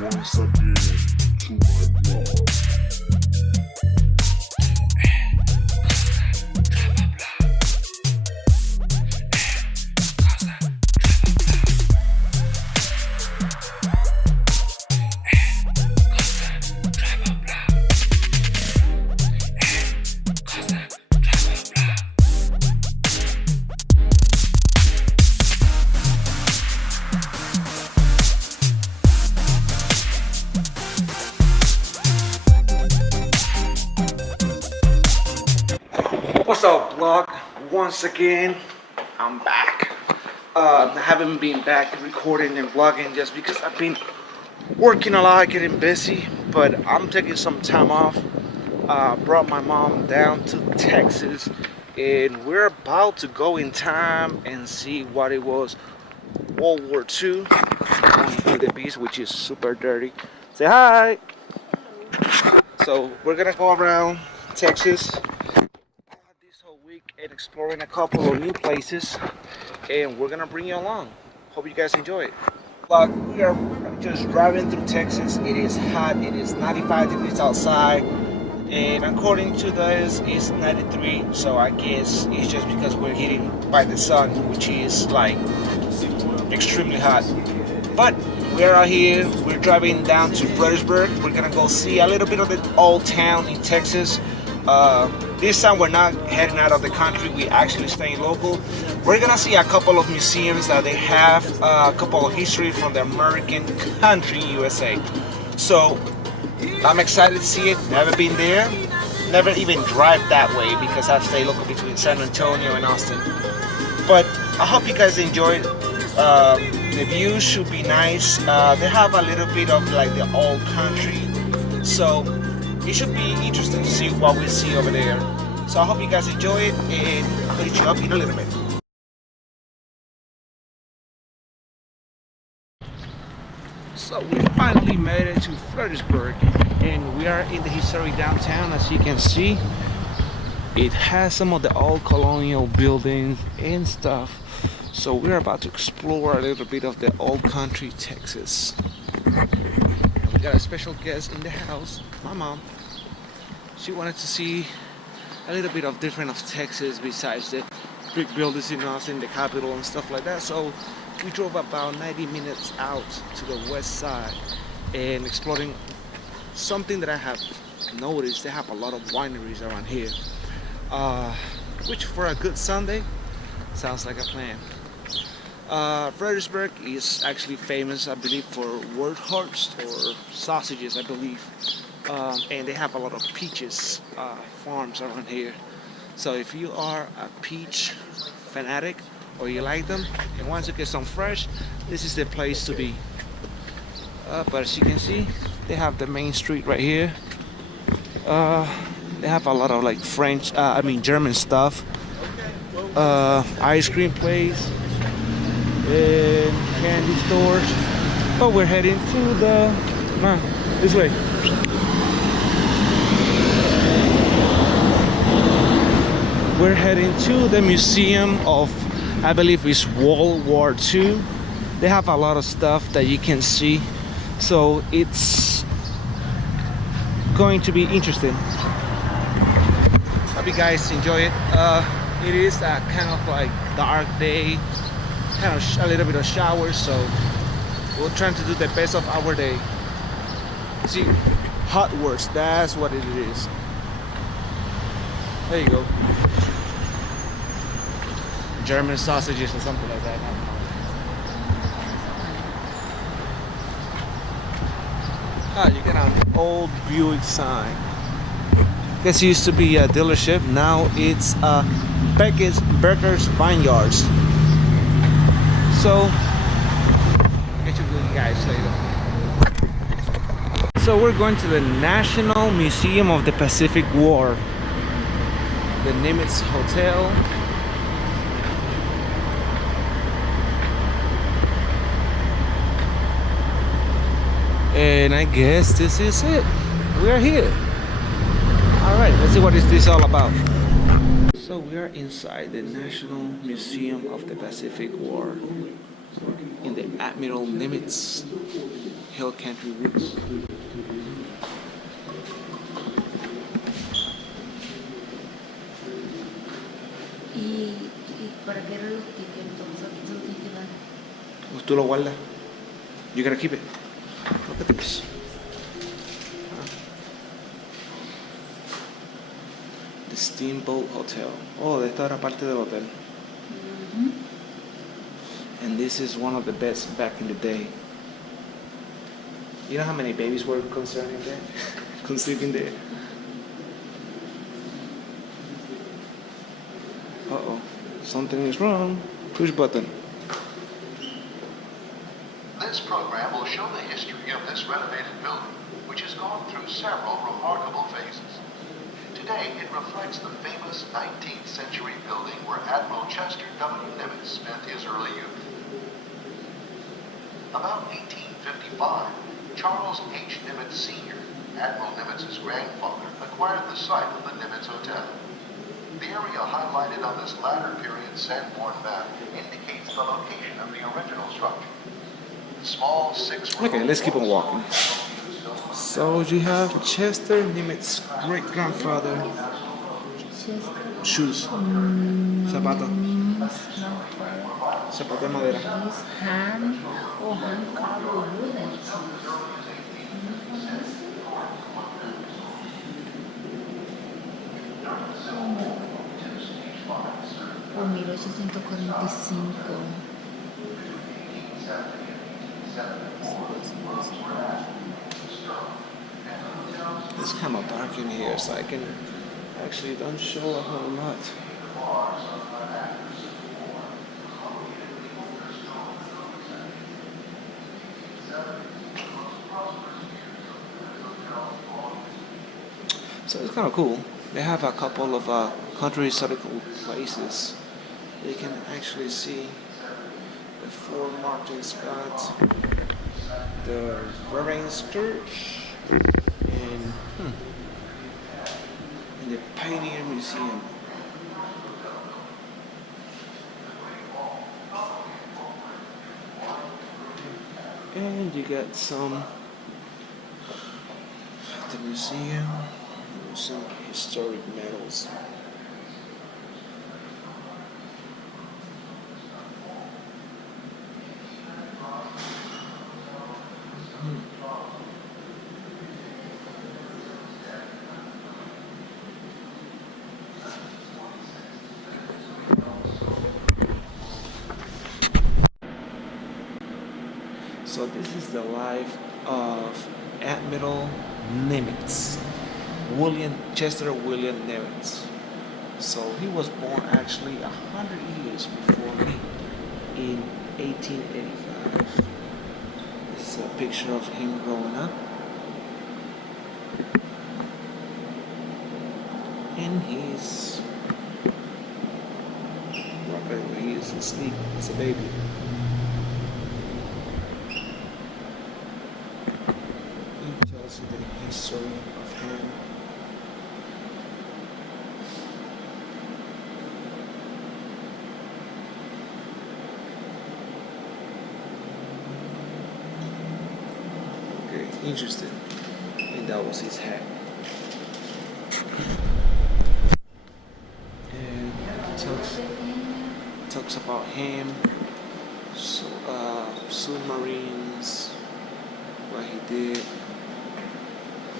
once again to my blog. What's up, vlog? Once again, I'm back. I haven't been back recording and vlogging just because I've been working a lot, getting busy, but I'm taking some time off. Brought my mom down to Texas, and we're about to go in time and see what it was World War II. Going to the beach, which is super dirty. Say hi! So we're gonna go around Texas and exploring a couple of new places, and we're gonna bring you along. Hope you guys enjoy it. But we are just driving through Texas. It is hot. It is 95 degrees outside, and according to this, it's 93. So I guess it's just because we're hitting by the sun, which is like extremely hot. But we're out here. We're driving down to Frederisckburg. We're gonna go see a little bit of the old town in Texas. This time we're not heading out of the country, we actually staying local. We're gonna see a couple of museums that they have, a couple of history from the American country, USA. So I'm excited to see it, never been there, never even drive that way because I stay local between San Antonio and Austin. But I hope you guys enjoyed. The views should be nice. They have a little bit of like the old country, so it should be interesting to see what we see over there. So I hope you guys enjoy it, and I'll hit you up in a little bit. So we finally made it to Frederisckburg, and we are in the historic downtown. As you can see, it has some of the old colonial buildings and stuff. So we're about to explore a little bit of the old country, Texas. We got a special guest in the house, my mom. She wanted to see a little bit of different of Texas besides the big buildings in Austin, the Capitol and stuff like that. So we drove about 90 minutes out to the west side and exploring something that I have noticed. They have a lot of wineries around here, which for a good Sunday sounds like a plan. Frederisckburg is actually famous, I believe, for Wurthurst or sausages, I believe. And they have a lot of peaches farms around here. So if you are a peach fanatic or you like them and want to get some fresh, this is the place to be. But as you can see, they have the main street right here. They have a lot of like German stuff. Ice cream place and candy stores. But we're heading to this way. We're heading to the museum of, I believe it's World War II. They have a lot of stuff that you can see, so it's going to be interesting. Hope you guys enjoy it. It is a kind of like dark day, kind of a little bit of showers, so we're trying to do the best of our day. See, hot works, that's what it is. There you go. German sausages or something like that. You get an old Buick sign. This used to be a dealership. Now it's Becker's Vineyards. So, get you guys later. So we're going to the National Museum of the Pacific War. The Nimitz Hotel. And I guess this is it. We're here. Alright, let's see what is this all about. So we are inside the National Museum of the Pacific War in the Admiral Nimitz hill country roots. ¿Y para qué era los tickets? Entonces, los tickets. Tú lo guardas. You gotta keep it. Look at this. The Steamboat Hotel. Oh, esta era parte del hotel. And this is one of the best back in the day. You know how many babies were concerning there? Conceiving there? Uh-oh. Something is wrong. Push button. This program will show the history of this renovated building, which has gone through several remarkable phases. Today, it reflects the famous 19th century building where Admiral Chester W. Nimitz spent his early youth. About 1855, Charles H. Nimitz Sr., Admiral Nimitz's grandfather, acquired the site of the Nimitz Hotel. The area highlighted on this latter period Sanborn map indicates the location of the original structure. The small six-room... Okay, let's keep on walking. So you have Chester Nimitz's great-grandfather. Shoes. Zapato. Zapato de madera. Es hand o hand carved wooden. O 1845. It's kind of dark in here, so I can actually don't show a whole lot. So it's kind of cool. They have a couple of country historical places. You can actually see the Fort Martin Scott, the Frederisckburg, and the Pioneer Museum. And you got some at the museum, some historic medals. So this is the life of Admiral Nimitz, Chester William Nimitz. So he was born actually 100 years before me in 1885. This is a picture of him growing up. And he's he is asleep as a baby. Tells you the history of him. Okay, interesting. And that was his hat. And it talks about him, so, submarines, what he did,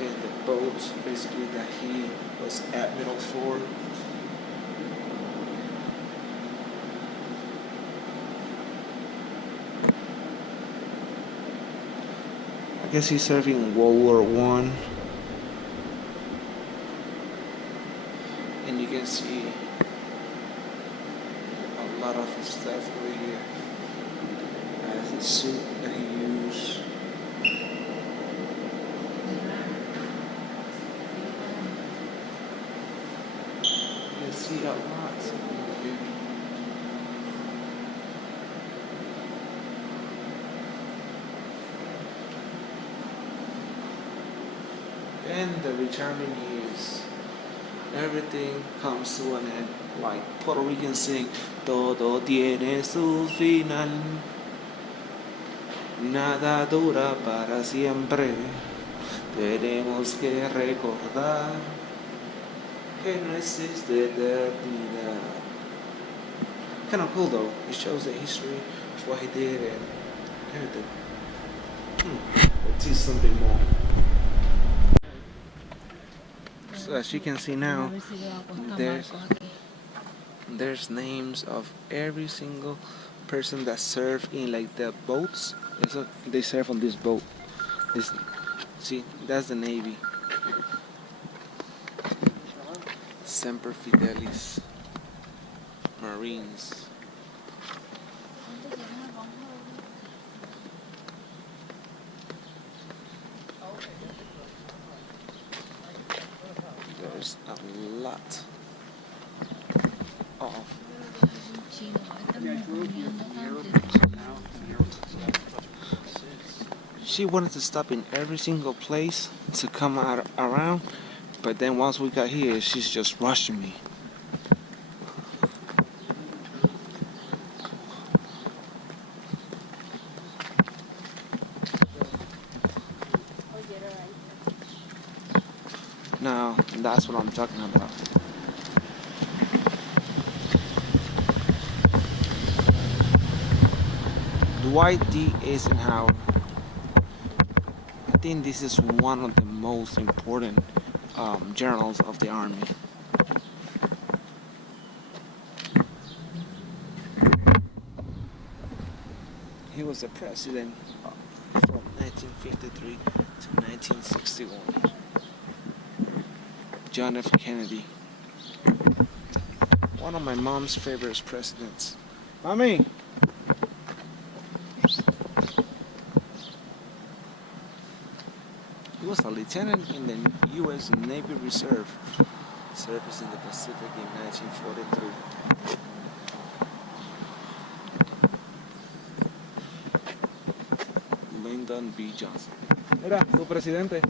and the boats basically that he was admiral for. I guess he's serving in World War I. And you can see a lot of his stuff over here. As his suit that he used. You can see a lot over here. And the retirement years. Everything comes to an end. Like Puerto Ricans sing, todo tiene su final. Nada dura para siempre. Tenemos que recordar que no existe eternidad. Kind of cool though. It shows the history of what he did and everything. Let's see something more. So as you can see now, there's names of every single person that served in like the boats. They serve on this boat. See, that's the Navy. Semper Fidelis. Marines. There's a lot of she wanted to stop in every single place to come around, but then once we got here, she's just rushing me. Now, that's what I'm talking about. Dwight D. Eisenhower. I think this is one of the most important generals of the army. He was the president from 1953 to 1961. John F. Kennedy. One of my mom's favorite presidents. Mommy! He was a lieutenant in the U.S. Navy Reserve service in the Pacific in 1943. Lyndon B. Johnson. Era tu presidente.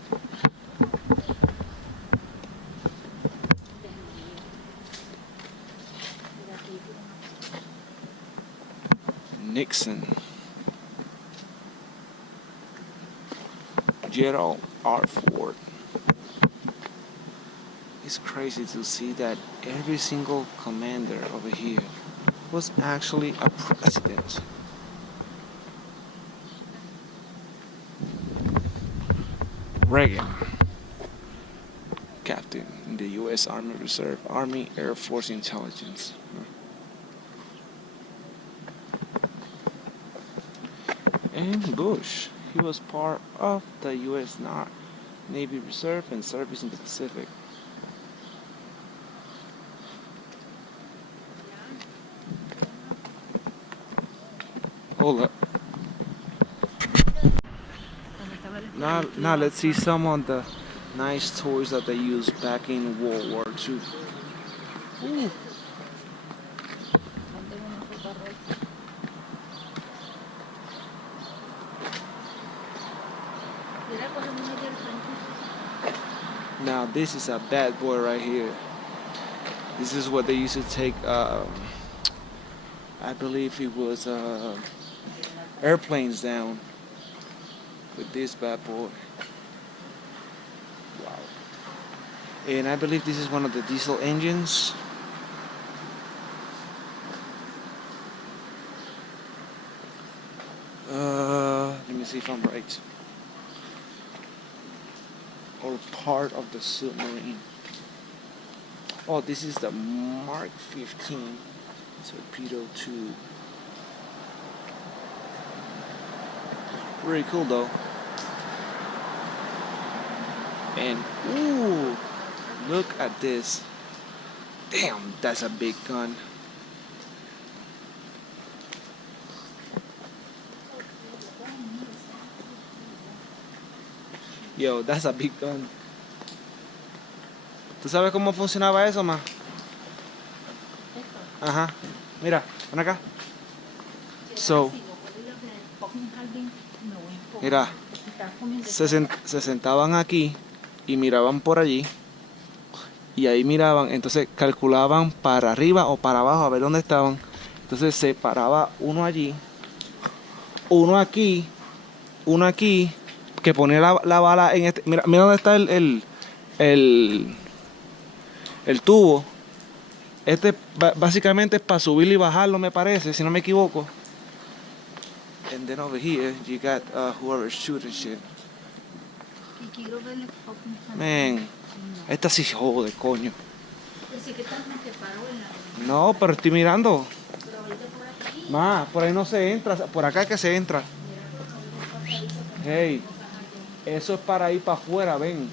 Nixon. Gerald R. Ford. It's crazy to see that every single commander over here was actually a president. Reagan, captain in the U.S. Army Reserve, Army Air Force Intelligence. And Bush, he was part of the U.S. Navy Reserve and service in the Pacific. Hold up. Now let's see some of the nice toys that they used back in World War II. Ooh. Now this is a bad boy right here. This is what they used to take, I believe it was airplanes down with this bad boy. Wow. And I believe this is one of the diesel engines. Let me see if I'm right. Or part of the submarine. Oh, this is the Mark 15 torpedo tube. Very cool though. And ooh, look at this. Damn, that's a big gun. Yo, that's a big gun. ¿Tú sabes cómo funcionaba eso, ma? Ajá. Mira, ven acá. So, mira, se sentaban aquí y miraban por allí. Y ahí miraban, entonces calculaban para arriba o para abajo a ver dónde estaban. Entonces se paraba uno allí, uno aquí uno aquí que pone la bala en este. Mira, mira dónde está el tubo. Este básicamente es para subirlo y bajarlo, me parece, si no me equivoco. And then over here, you got whoever's shooting shit. Y quiero ver el fucking Man, esta sí jode, coño. Así que también te paró en la... No, pero estoy mirando. Pero ahorita por aquí. Ma, por ahí no se entra, por acá es que se entra. Hey, eso es para ir para afuera, ven.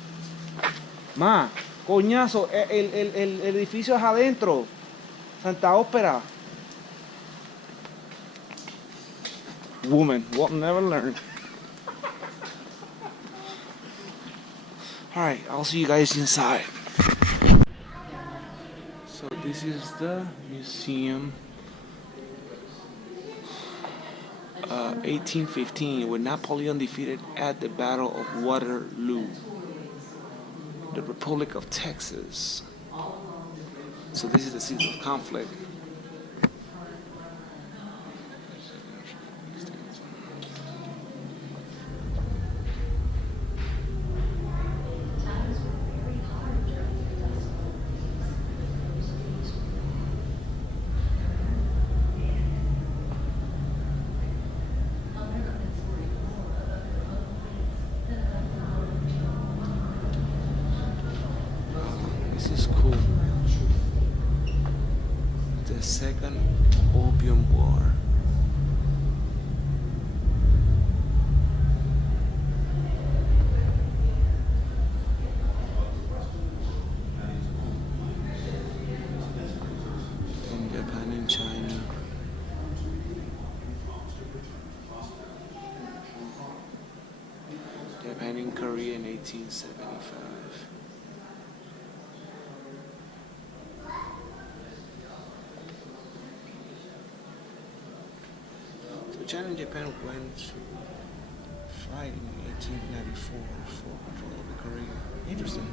Ma, coñazo, el edificio es adentro. Santa Ópera. Woman, what never learn. Alright, I'll see you guys inside. So this is the museum. 1815, when Napoleon defeated at the Battle of Waterloo, the Republic of Texas. So this is the seat of conflict. This is cool. The Second Opium War. In Japan and China. Japan and Korea in 1875. China and Japan went to fight in 1894 for control of the Korea. Interesting.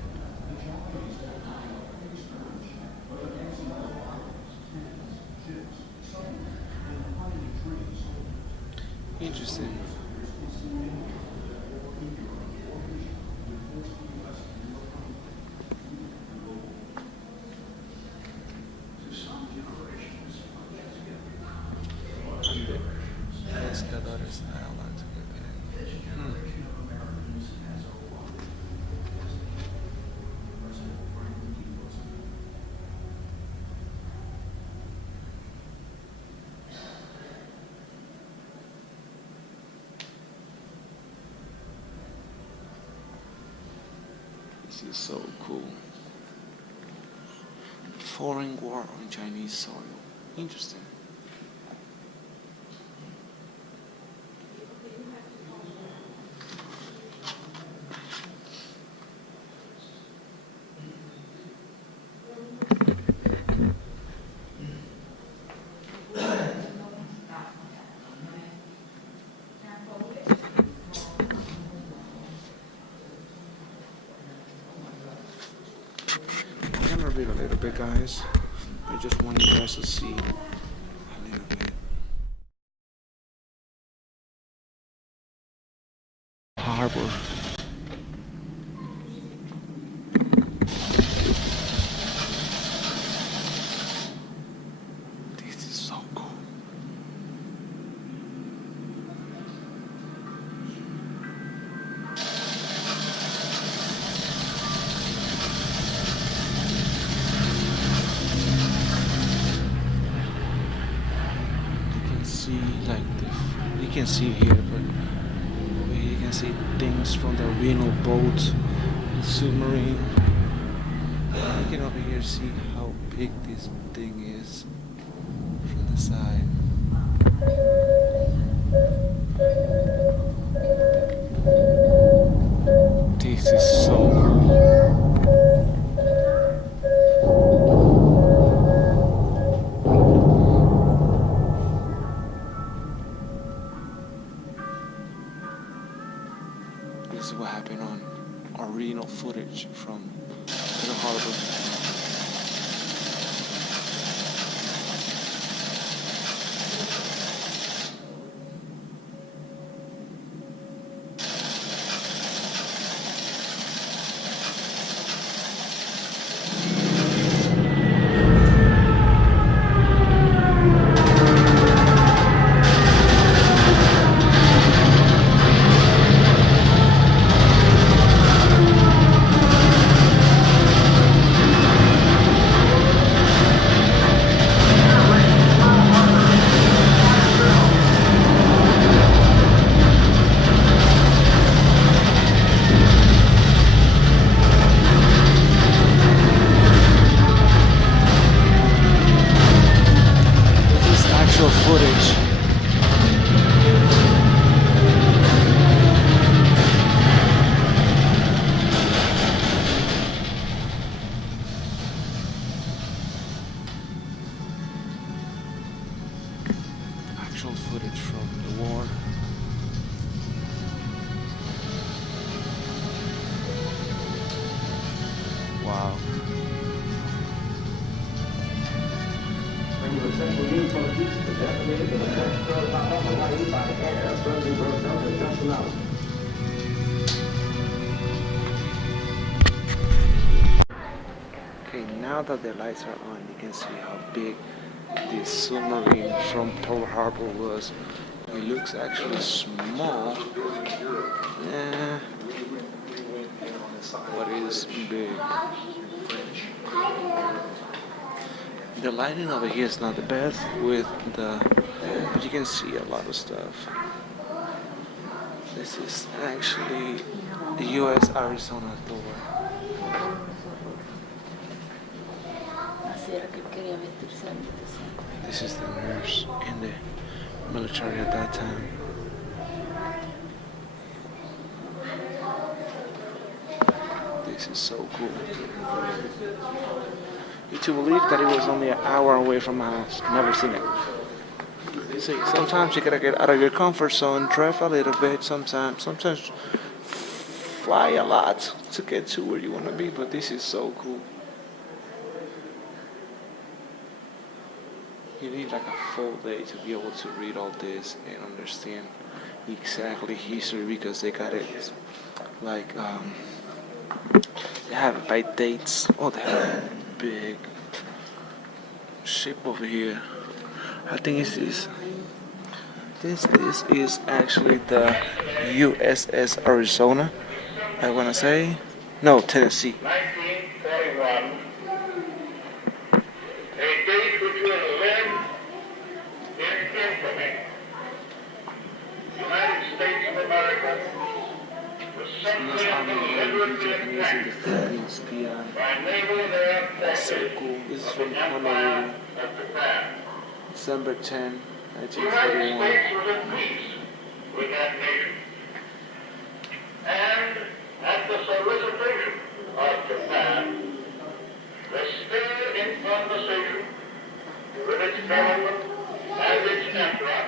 Interesting. Pescadores Island, Japan. This is so cool. Foreign war on Chinese soil. Interesting. I'm gonna read a little bit, guys. I just want you guys to see a little bit. Harbor. This is so cool. You can see here, but you can see things from the Reno boat, the submarine. You can over here see how big this thing is from the side. This is so cool. This is what happened on original footage from the harbor. footage. Actual footage from the war. Wow. Okay, now that the lights are on, you can see how big this submarine from Pearl Harbor was. It looks actually small. Yeah. But it is big. The lighting over here is not the best with but you can see a lot of stuff. This is actually the U.S. Arizona door. This is the nurse in the military at that time. This is so cool. To believe that it was only an hour away from my house. Never seen it. See, sometimes you gotta get out of your comfort zone, drive a little bit, sometimes fly a lot to get to where you wanna be, but this is so cool. You need like a full day to be able to read all this and understand exactly history, because they got it like they have it by dates. Oh, they have a big ship over here. I think it's this. This is actually the USS Arizona. I wanna say, no, Tennessee. 1941, a date which will live in infamy. The United States of America was US Army Navy Japanese in the Philippines beyond. by naval and air That's so forces cool. This is of from the Empire Honolulu, of Japan. December 10, The United 1941. States was at peace with that nation. And at the solicitation of Japan, was still in conversation with its government and its emperor.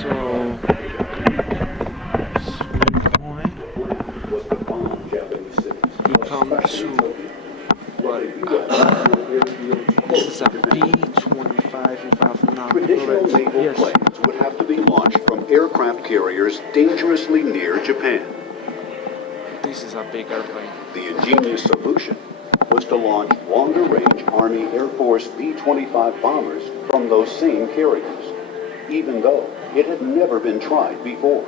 So, we come to what? This is a B-25, if I'm not Traditional correct. naval Yes. planes would have to be launched from aircraft carriers dangerously near Japan. This is a big airplane. The ingenious solution was to launch longer-range Army Air Force B-25 bombers from those same carriers, even though it had never been tried before.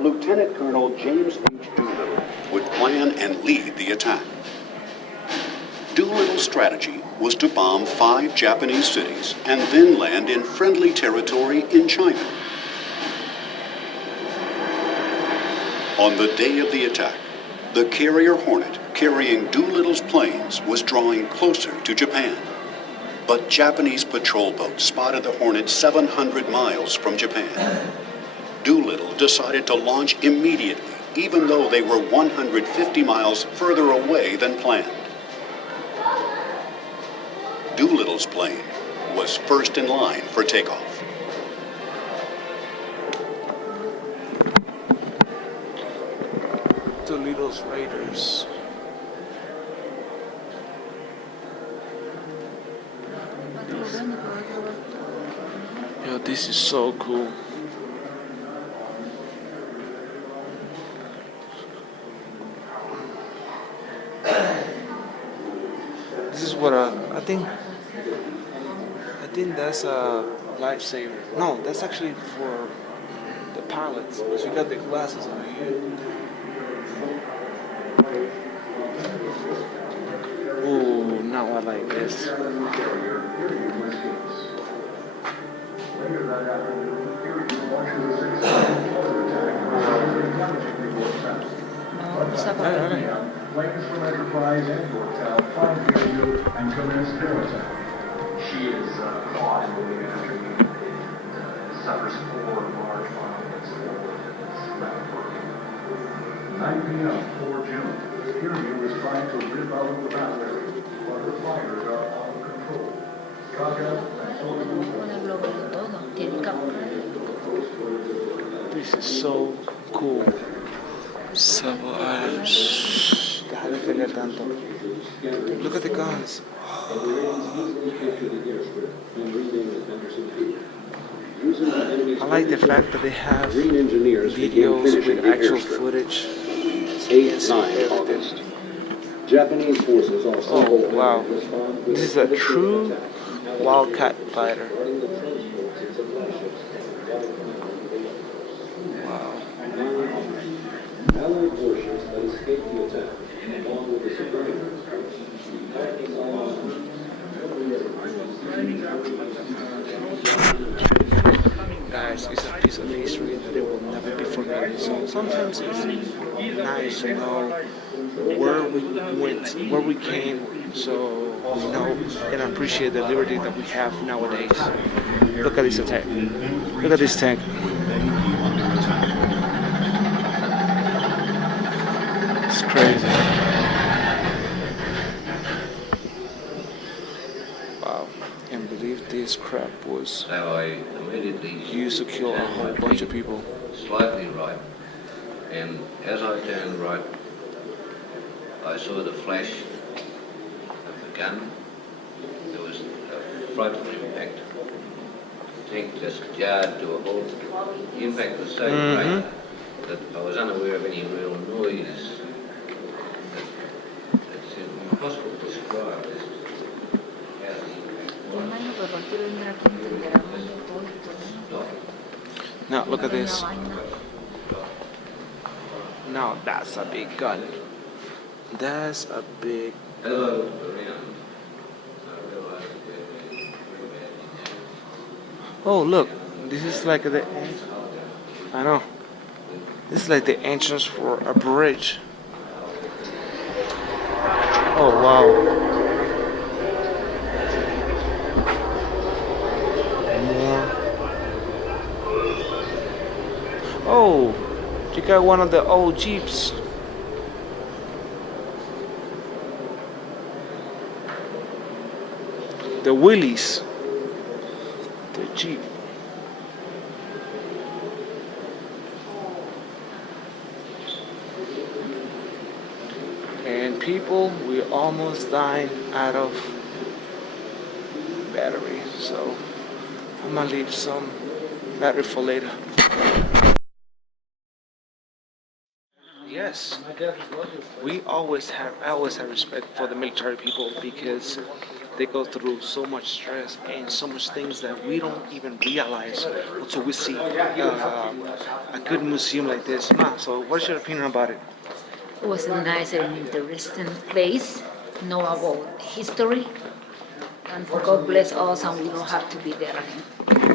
Lieutenant Colonel James H. Doolittle would plan and lead the attack. Doolittle's strategy was to bomb 5 Japanese cities and then land in friendly territory in China. On the day of the attack, the carrier Hornet carrying Doolittle's planes was drawing closer to Japan. But Japanese patrol boats spotted the Hornet 700 miles from Japan. Doolittle decided to launch immediately, even though they were 150 miles further away than planned. Doolittle's plane was first in line for takeoff. Toledo's Raiders. Yo, this is so cool. This is what I think that's a lifesaver. No, that's actually for the pilots, because you got the glasses over here. Ooh, now I like this. No, sa Dale, dale. Planes from Enterprise and Hotel find you and commence their attack. She is caught in the late afternoon and suffers 4 large bomb hits forward and is left working. 9 p.m., 4 June. Kirby was trying to rip out of the battle area, but her fighters are out of control. Kaga and This is so cool. Several items. Deja de pelear tanto. Look at the guns. I like the fact that they have videos with actual footage. 8-9 August. Japanese forces also. Oh wow. This is a true wildcat fighter. Wow. Allied warships that escaped the attack, along with the survivors, Guys, it's a piece of history that it will never be forgotten. So sometimes it's nice to know where we went, where we came, so we know and appreciate the liberty that we have nowadays. Look at this attack. Look at this tank. It's crazy. Wow. And believe this crap was So I immediately used to kill a whole bunch of people. slightly right, and as I turned right, I saw the flash of the gun. There was a frightful impact. The tank just jarred to a halt. The impact was so great that I was unaware of any real noise. It's impossible to describe this. How the impact was. Now look at this. Now that's a big gun. That's a big. As I looked around, I realized that Oh look, this is like the. I know. This is like the entrance for a bridge. Oh wow. More. Oh, you got one of the old Jeeps. The Willys. The Jeep. And people, we're almost dying out of battery, so I'm gonna leave some battery for later. Yes, I always have respect for the military people because they go through so much stress and so much things that we don't even realize until we see a good museum like this. So what's your opinion about it? It was a nice and interesting place. Know about history. And God bless us, and we don't have to be there again.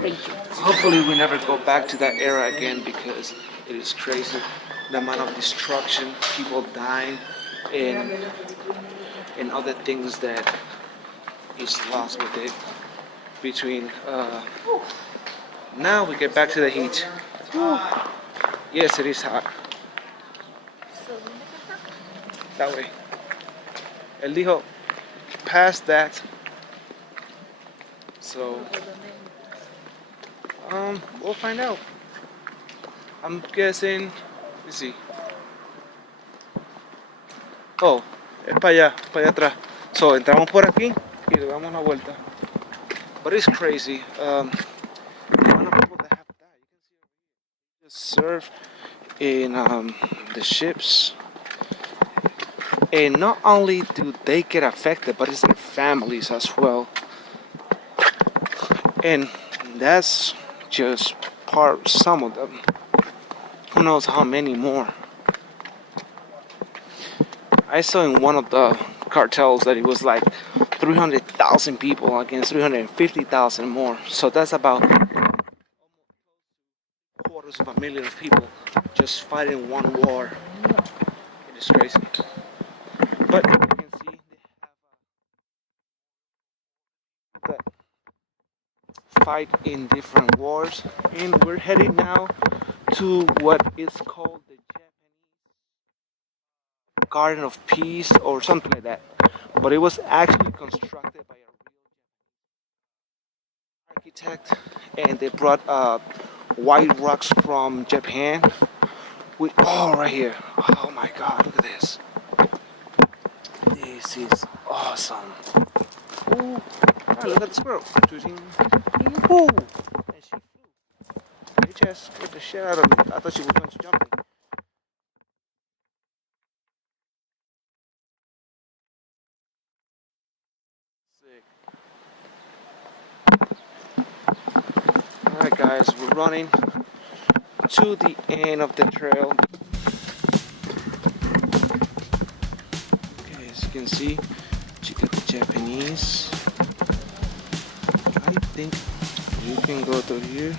Thank you. Hopefully we never go back to that era again because it is crazy. The amount of destruction, people dying, and other things that is lost with it. Between now we get back to the heat. Yes, it is hot. That way. Él dijo, past that. So, we'll find out. I'm guessing. Let's see. Oh, es para allá atrás. So, entramos por aquí y le damos una vuelta. But it's crazy. The amount of people that have died. You can see serve in the ships. And not only do they get affected, but it's their families as well. And that's just some of them. Who knows how many more. I saw in one of the cartels that it was like 300,000 people against 350,000 more. So that's about quarters of a million of people just fighting one war. It is crazy. But you can see they have that fight in different wars, and we're heading now to what is called the Japanese Garden of Peace or something like that. But it was actually constructed by a real architect, and they brought white rocks from Japan. With right here. Oh my God! Look at this. This is awesome. Ooh. Look at the squirrel. Ooh. And she flew. It just scared the shit out of me. I thought she was going to jump me. Sick. Alright guys, we're running to the end of the trail. Okay, as you can see, you got the Japanese. I think you can go through here.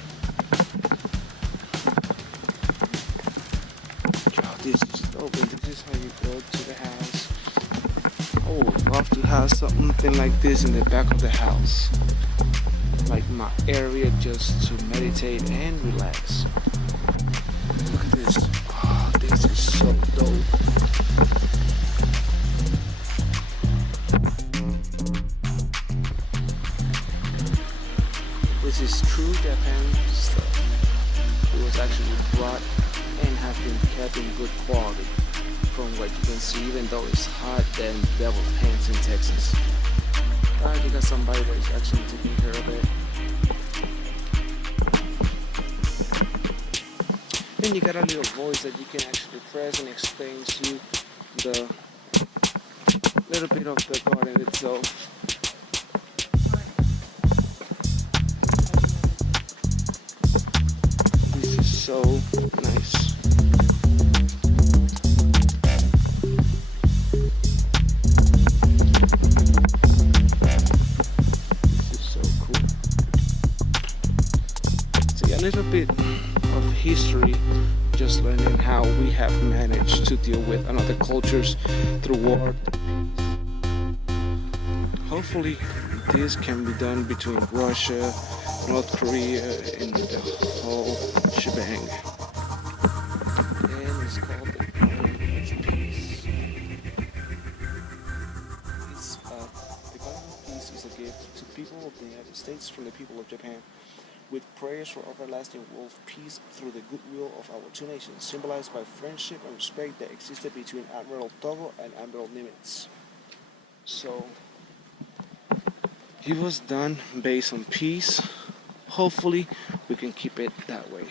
Oh, this is open. This is how you go to the house. I would love to have something like this in the back of the house. Like my area just to meditate and relax. Look at this. Oh, this is so dope. This is true Japan stuff. It was actually brought and has been kept in good quality. From what you can see, even though it's hot than devil pants in Texas. Alright, you got somebody that is actually taking care of it. Then you got a little voice that you can actually press and explains you the little bit of the garden itself. This is so nice. A little bit of history, just learning how we have managed to deal with another cultures through war. Hopefully this can be done between Russia, North Korea, and the whole shebang. And it's called the Garden of Peace. The Garden of Peace is a gift to people of the United States from the people of Japan, with prayers for everlasting world peace through the goodwill of our two nations, symbolized by friendship and respect that existed between Admiral Togo and Admiral Nimitz. So, it was done based on peace. Hopefully, we can keep it that way.